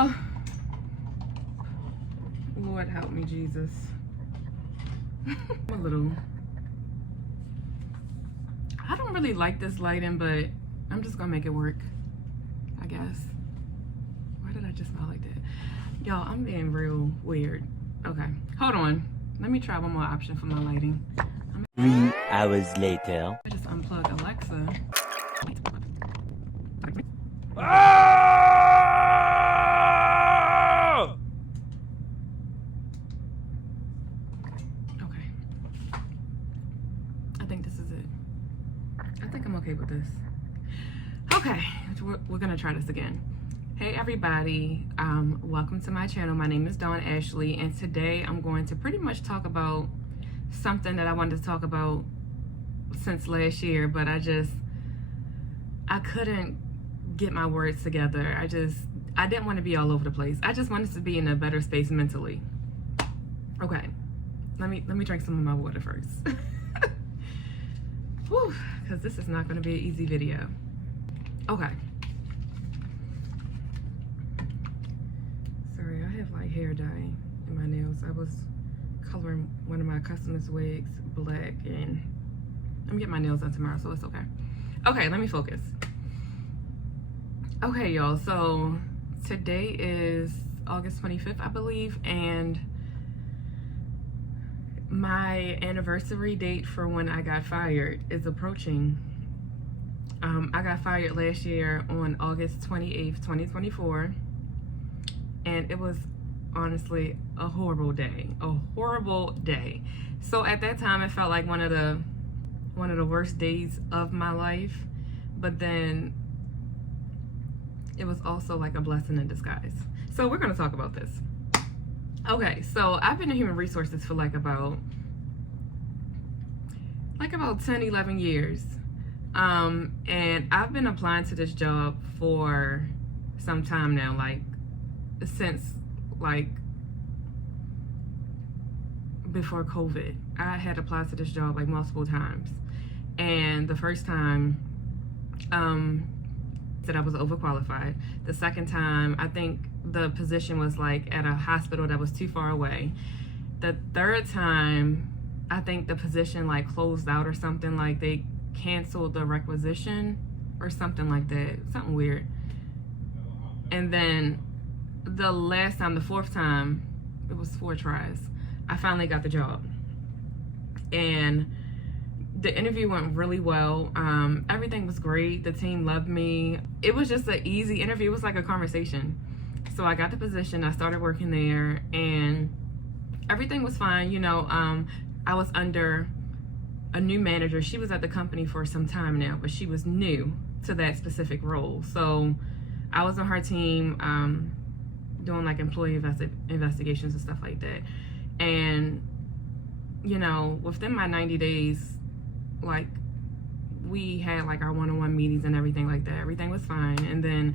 Oh, Lord help me, Jesus. I don't really like this lighting, but I'm just gonna make it work, I guess. Why did I just smell like that? Y'all, I'm being real weird. Okay, hold on. Let me try one more option for my lighting. 3 hours later. I just unplug Alexa. Okay. I think this is it. I think I'm okay with this. Okay, we're gonna try this again. Hey everybody, welcome to my channel. My name is Dawn Ashley, and today I'm going to pretty much talk about something that I wanted to talk about since last year, but I couldn't get my words together. I didn't want to be all over the place. I just wanted to be in a better space mentally. Okay, let me drink some of my water first. Whew, because this is not going to be an easy video. Okay. Sorry, I have like hair dye in my nails. I was coloring one of my customers' wigs black, and I'm getting my nails done tomorrow, so it's okay. Okay, let me focus. Okay, y'all, so today is August 25th, I believe, and my anniversary date for when I got fired is approaching. I got fired last year on August 28th, 2024, and it was honestly a horrible day. So at that time, it felt like one of the worst days of my life, but then it was also like a blessing in disguise. So we're going to talk about this. Okay, so I've been in human resources for like about 10, 11 years. And I've been applying to this job for some time now, like since like before COVID. I had applied to this job like multiple times, and the first time said I was overqualified. The second time, I think the position was like at a hospital that was too far away. The third time, I think the position like closed out or something, like they canceled the requisition or something like that, something weird. And then the last time, the fourth time, it was 4 tries, I finally got the job, and the interview went really well. Everything was great. The team loved me. It was just an easy interview. It was like a conversation. So I got the position. I started working there, and everything was fine. You know, I was under a new manager. She was at the company for some time now, but she was new to that specific role. So I was on her team, doing like employee investigations and stuff like that. And, you know, within my 90 days, like, we had like our one-on-one meetings and everything like that. Everything was fine. And then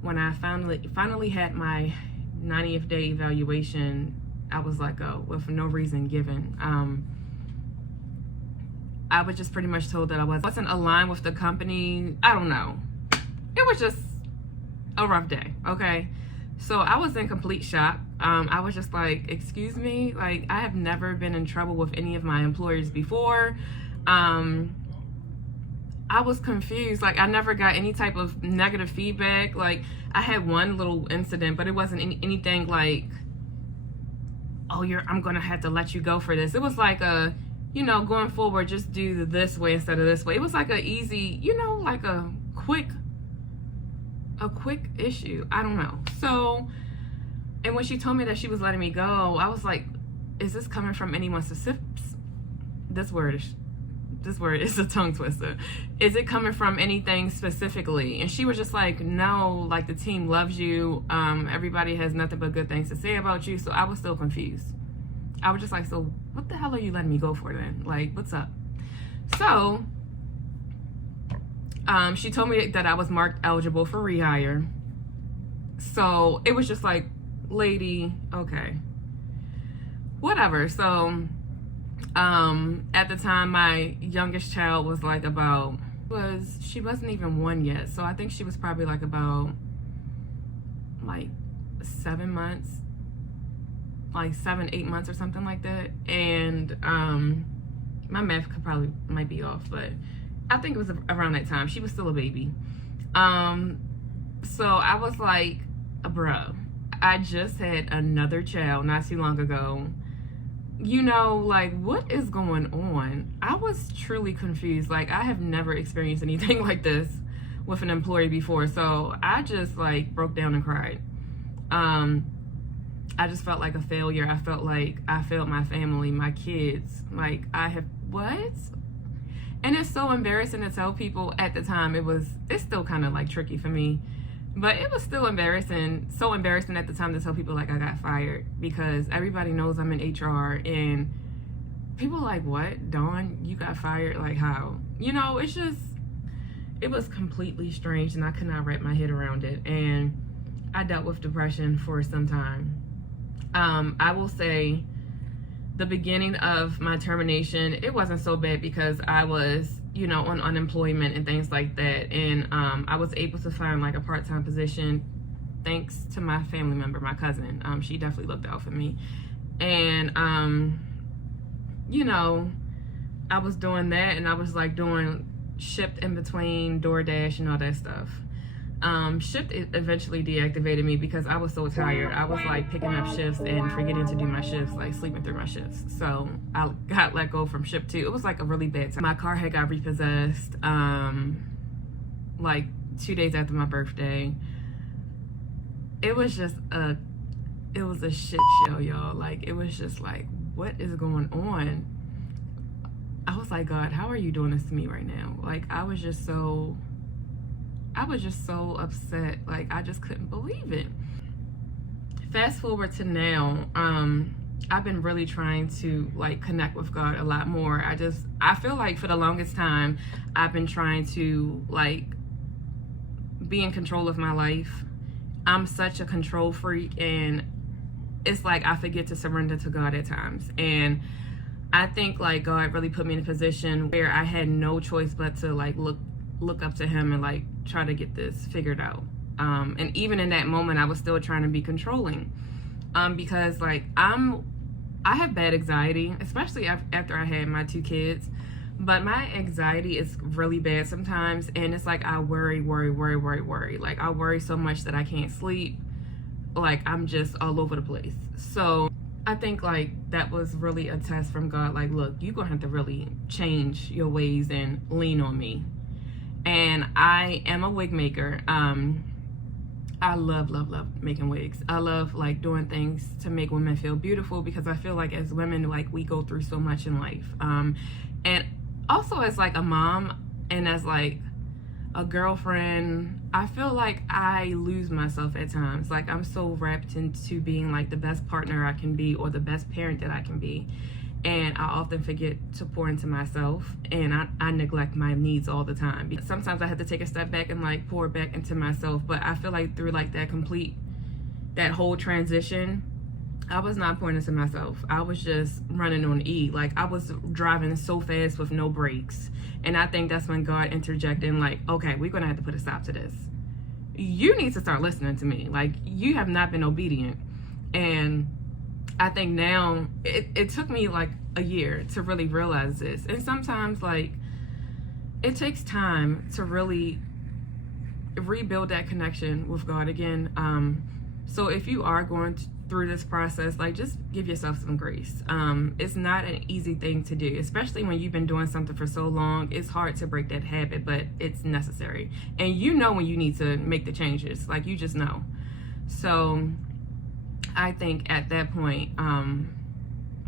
when I finally had my 90th day evaluation, I was let go with no reason given. I was just pretty much told that I wasn't aligned with the company. I don't know. It was just a rough day, okay? So I was in complete shock. I was just like, excuse me? Like, I have never been in trouble with any of my employers before. I was confused. Like, I never got any type of negative feedback. Like, I had one little incident, but it wasn't anything like, oh, I'm gonna have to let you go for this. It was like a, you know, going forward, just do this way instead of this way. It was like a easy, you know, like a quick issue. I don't know. So, and when she told me that she was letting me go, I was like, is this coming from anyone specific? This word is a tongue twister. Is it coming from anything specifically? And she was just like, no, like the team loves you. Everybody has nothing but good things to say about you. So I was still confused. I was just like, so what the hell are you letting me go for then? Like, what's up? So she told me that I was marked eligible for rehire. So it was just like, lady, okay, whatever. So at the time, my youngest child was like she wasn't even 1 yet. So I think she was probably like about like 7 months, like 7, 8 months or something like that. And my math might be off, but I think it was around that time. She was still a baby. So I was like, bruh, I just had another child not too long ago. Like, what is going on? I was truly confused. Like, I have never experienced anything like this with an employee before. So I just like broke down and cried. I just felt like a failure. I felt like I failed my family, my kids. Like, what? And it's so embarrassing to tell people at the time. It's still kind of like tricky for me, but it was still embarrassing. So embarrassing at the time to tell people like I got fired, because everybody knows I'm in HR and people are like, what? Dawn, you got fired? Like, how? It was completely strange and I could not wrap my head around it. And I dealt with depression for some time. I will say the beginning of my termination, it wasn't so bad because I was, on unemployment and things like that. And I was able to find like a part-time position thanks to my family member, my cousin. She definitely looked out for me. And, I was doing that, and I was like doing Shipped in between, DoorDash and all that stuff. Shift eventually deactivated me because I was so tired. I was like picking up shifts and forgetting to do my shifts, like sleeping through my shifts. So I got let go from Shift 2. It was like a really bad time. My car had got repossessed like 2 days after my birthday. It was just a shit show, y'all. Like, it was just like, what is going on? I was like, God, how are you doing this to me right now? Like, I was just so upset. Like, I just couldn't believe it. Fast forward to now, I've been really trying to like connect with God a lot more. I feel like for the longest time, I've been trying to like be in control of my life. I'm such a control freak, and it's like I forget to surrender to God at times. And I think like God really put me in a position where I had no choice but to like look up to him and like try to get this figured out. And even in that moment, I was still trying to be controlling, because like I have bad anxiety, especially after I had my 2 kids. But my anxiety is really bad sometimes, and it's like I worry. Like, I worry so much that I can't sleep. Like, I'm just all over the place. So I think like that was really a test from God. Like, look, you're gonna have to really change your ways and lean on me. And I am a wig maker. I love making wigs. I love like doing things to make women feel beautiful, because I feel like as women, like, we go through so much in life. And also as like a mom and as like a girlfriend, I feel like I lose myself at times. Like, I'm so wrapped into being like the best partner I can be, or the best parent that I can be. And I often forget to pour into myself, and I neglect my needs all the time. Sometimes I have to take a step back and like pour back into myself. But I feel like through like that whole transition, I was not pouring into myself. I was just running on E. Like, I was driving so fast with no brakes. And I think that's when God interjected and like, okay, we're gonna have to put a stop to this. You need to start listening to me. Like, you have not been obedient. And I think now it took me like a year to really realize this. And sometimes like it takes time to really rebuild that connection with God again. So if you are going through this process, like, just give yourself some grace. It's not an easy thing to do, especially when you've been doing something for so long. It's hard to break that habit, but it's necessary. And you know when you need to make the changes, like, you just know. So I think at that point,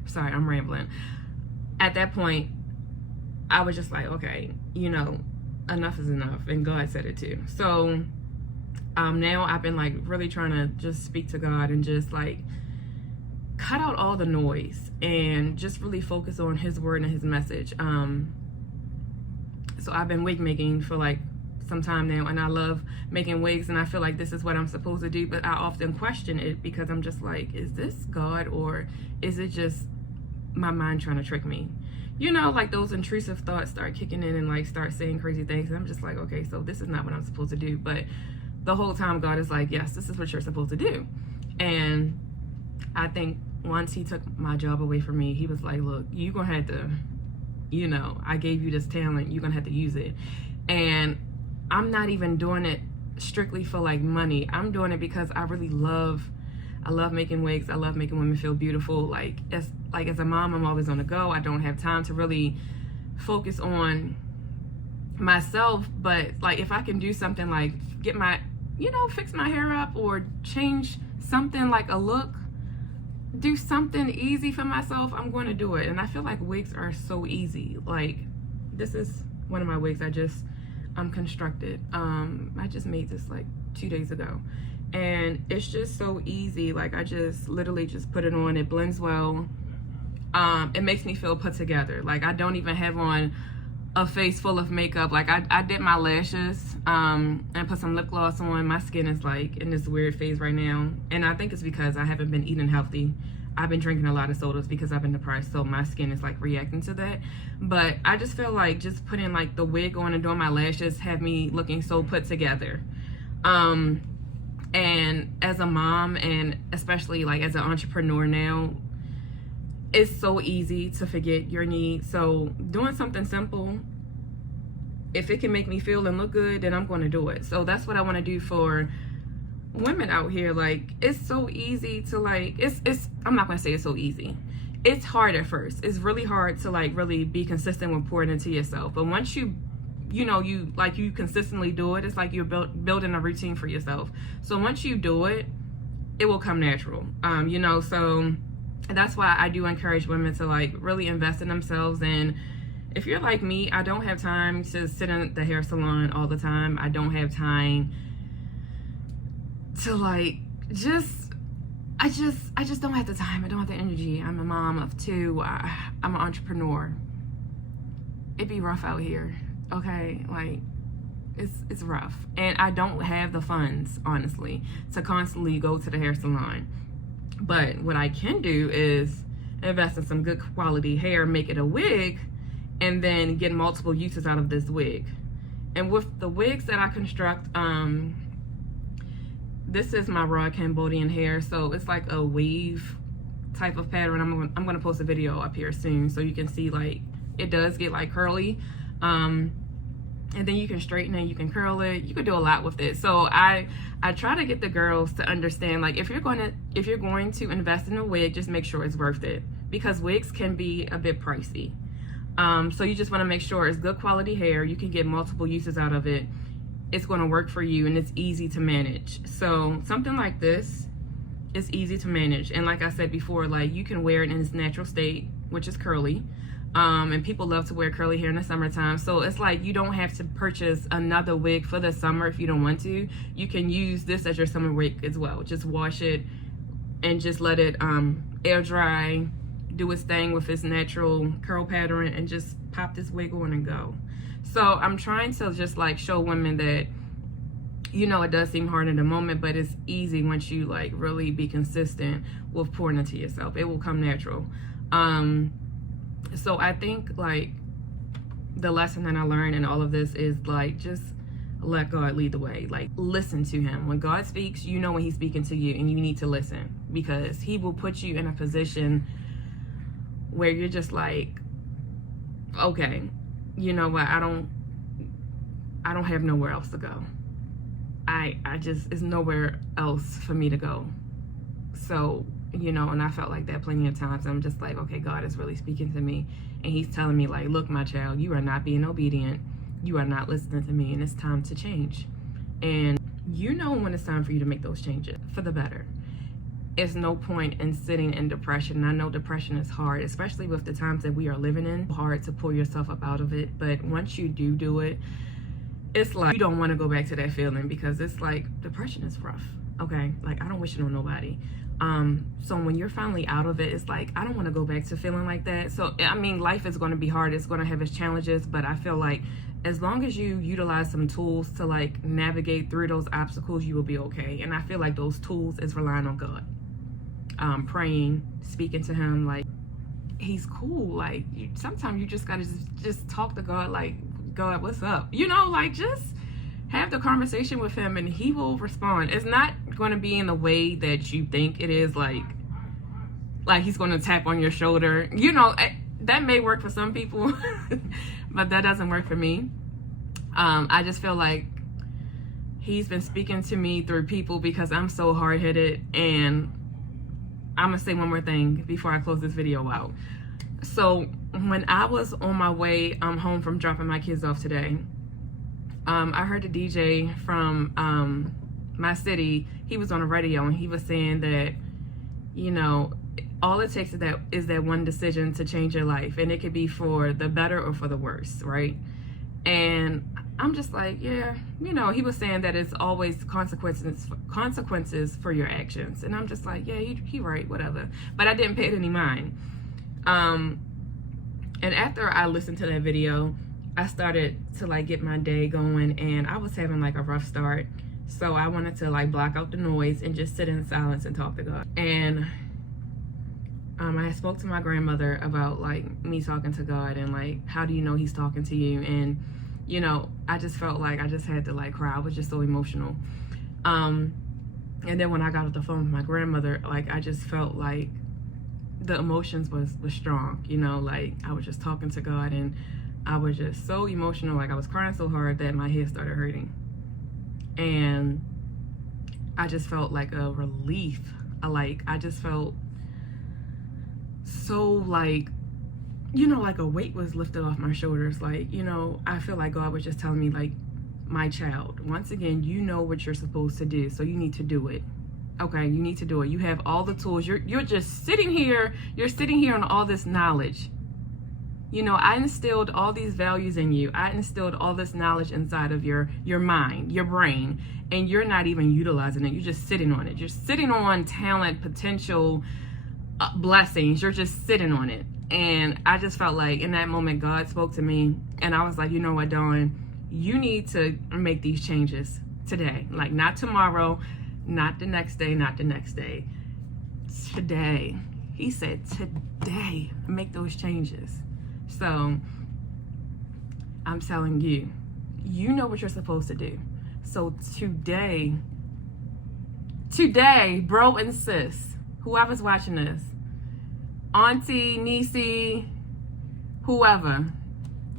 sorry, I'm rambling. At that point, I was just like, okay, enough is enough. And God said it too. So now I've been like really trying to just speak to God and just like cut out all the noise and just really focus on his word and his message. So I've been wig making for like some time now, and I love making wigs, and I feel like this is what I'm supposed to do, but I often question it because I'm just like, is this God, or is it just my mind trying to trick me? Like those intrusive thoughts start kicking in and like start saying crazy things, and I'm just like, okay, so this is not what I'm supposed to do. But the whole time God is like, yes, this is what you're supposed to do. And I think once he took my job away from me, he was like, look, you're gonna have to, I gave you this talent, you're gonna have to use it. And I'm not even doing it strictly for like money. I'm doing it because I really love making wigs. I love making women feel beautiful. Like as a mom, I'm always on the go. I don't have time to really focus on myself. But like if I can do something like get my, fix my hair up or change something like a look, do something easy for myself, I'm going to do it. And I feel like wigs are so easy. Like this is one of my wigs I just constructed. I just made this like 2 days ago, and it's just so easy. Like I just literally just put it on. It blends well. It makes me feel put together. Like I don't even have on a face full of makeup. Like I did my lashes and put some lip gloss on. My skin is like in this weird phase right now, and I think it's because I haven't been eating healthy. I've been drinking a lot of sodas because I've been depressed, so my skin is like reacting to that. But I just feel like just putting like the wig on and doing my lashes have me looking so put together. And as a mom, and especially like as an entrepreneur now, it's so easy to forget your needs. So doing something simple, if it can make me feel and look good, then I'm going to do it. So that's what I want to do for women out here. Like it's so easy to like, it's I'm not going to say it's so easy. It's hard at first. It's really hard to like really be consistent with pouring into yourself. But once you consistently do it, it's like you're building a routine for yourself. So once you do it, it will come natural. So that's why I do encourage women to like really invest in themselves. And if you're like me, I don't have time to sit in the hair salon all the time. I don't have time to like I just don't have the time. I don't have the energy. I'm a mom of 2. I'm an entrepreneur. It'd be rough out here, okay? Like it's rough, and I don't have the funds, honestly, to constantly go to the hair salon. But what I can do is invest in some good quality hair, make it a wig, and then get multiple uses out of this wig. And with the wigs that I construct, this is my raw Cambodian hair, so it's like a wave type of pattern. I'm gonna post a video up here soon so you can see like it does get like curly, and then you can straighten it, you can curl it, you can do a lot with it. So I try to get the girls to understand, like if you're going to invest in a wig, just make sure it's worth it, because wigs can be a bit pricey. So you just want to make sure it's good quality hair, you can get multiple uses out of it, it's going to work for you, and it's easy to manage. So something like this is easy to manage, and like I said before, like you can wear it in its natural state, which is curly. And people love to wear curly hair in the summertime, so it's like you don't have to purchase another wig for the summer if you don't want to. You can use this as your summer wig as well. Just wash it and just let it air dry, do its thing with its natural curl pattern, and just pop this wig on and go. So I'm trying to just like show women that, it does seem hard in the moment, but it's easy once you like really be consistent with pouring into yourself. It will come natural. So I think like the lesson that I learned in all of this is like just let God lead the way. Like listen to him. When God speaks, you know when he's speaking to you, and you need to listen, because he will put you in a position where you're just like, okay, you know what, I don't have nowhere else to go. I just, it's nowhere else for me to go. So, and I felt like that plenty of times. I'm just like, okay, God is really speaking to me, and he's telling me like, look, my child, you are not being obedient. You are not listening to me, and it's time to change. And when it's time for you to make those changes for the better. It's no point in sitting in depression. And I know depression is hard, especially with the times that we are living in. Hard to pull yourself up out of it. But once you do it, it's like you don't want to go back to that feeling, because it's like depression is rough. Okay, like I don't wish it on nobody. So when you're finally out of it, it's like I don't want to go back to feeling like that. So I mean, life is going to be hard. It's going to have its challenges, but I feel like as long as you utilize some tools to like navigate through those obstacles, you will be okay. And I feel like those tools is relying on God, praying, speaking to him. Like he's cool. Like sometimes you just gotta just talk to God. Like, God, what's up? Like just have the conversation with him and he will respond. It's not going to be in the way that you think it is, like he's going to tap on your shoulder. You know, that may work for some people, but that doesn't work for me. I just feel like he's been speaking to me through people because I'm so hard-headed. And I'm gonna say one more thing before I close this video out. So when I was on my way home from dropping my kids off today, I heard the DJ from my city. He was on the radio and he was saying that, you know, all it takes is that one decision to change your life, and it could be for the better or for the worse, right? And I'm just like, yeah, you know, he was saying that it's always consequences for your actions, and I'm just like, yeah, he right, whatever. But I didn't pay it any mind. And after I listened to that video, I started to like get my day going, and I was having like a rough start. So I wanted to like block out the noise and just sit in silence and talk to God. And I spoke to my grandmother about like me talking to God and like, how do you know he's talking to you? And, you know, I just felt like I just had to like cry. I was just so emotional. And then when I got off the phone with my grandmother, like I just felt like the emotions was strong, you know, like I was just talking to God and I was just so emotional. Like I was crying so hard that my head started hurting. And I just felt like a relief. I just felt so like, you know, like a weight was lifted off my shoulders. Like, you know, I feel like God was just telling me, like, my child, once again, you know what you're supposed to do, so you need to do it. Okay, you need to do it. You have all the tools. You're just sitting here. You're sitting here on all this knowledge. You know, I instilled all these values in you. I instilled all this knowledge inside of your mind, your brain, and you're not even utilizing it. You're just sitting on it. You're sitting on talent, potential, blessings. You're just sitting on it. And I just felt like in that moment, God spoke to me, and I was like, you know what, Dawn, you need to make these changes today. Like, not tomorrow, not the next day, not the next day. Today. He said, today, make those changes. So I'm telling you, you know what you're supposed to do. So today, bro and sis, whoever's watching this, auntie, niecey, whoever,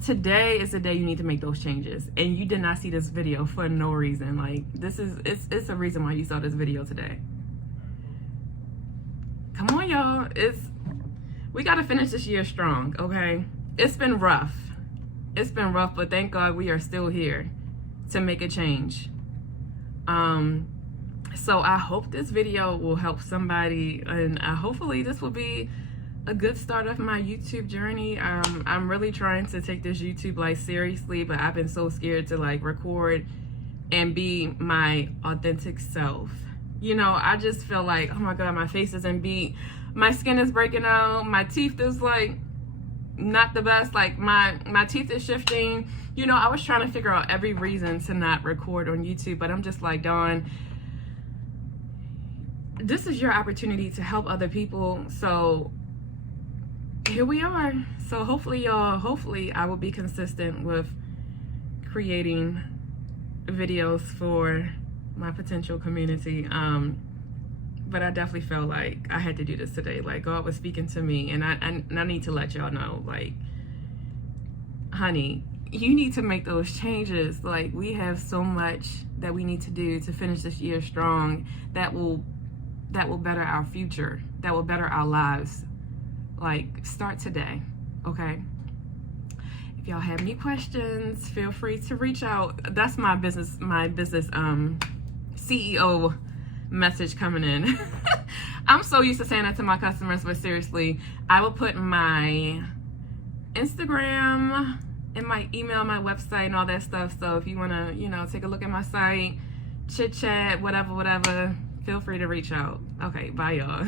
today is the day you need to make those changes. And you did not see this video for no reason. Like, it's a reason why you saw this video today. Come on, y'all. We got to finish this year strong, okay? It's been rough. It's been rough, but thank God we are still here to make a change. So I hope this video will help somebody, and hopefully this will be a good start of my YouTube journey. I'm really trying to take this YouTube life seriously, but I've been so scared to like record and be my authentic self. You know, I just feel like, oh my God, my face isn't beat. My skin is breaking out. My teeth is like not the best. Like my teeth is shifting. You know, I was trying to figure out every reason to not record on YouTube, but I'm just like, Dawn, this is your opportunity to help other people. So here we are. So hopefully I will be consistent with creating videos for my potential community. But I definitely felt like I had to do this today. Like, God was speaking to me, and I need to let y'all know, like, honey, you need to make those changes. Like, we have so much that we need to do to finish this year strong that will better our future, that will better our lives. Like, start today, okay? If y'all have any questions, feel free to reach out. That's my business CEO message coming in. I'm so used to saying that to my customers, but seriously, I will put my Instagram and my email, my website, and all that stuff. So if you want to, you know, take a look at my site, chit chat, whatever, feel free to reach out. Okay, bye y'all.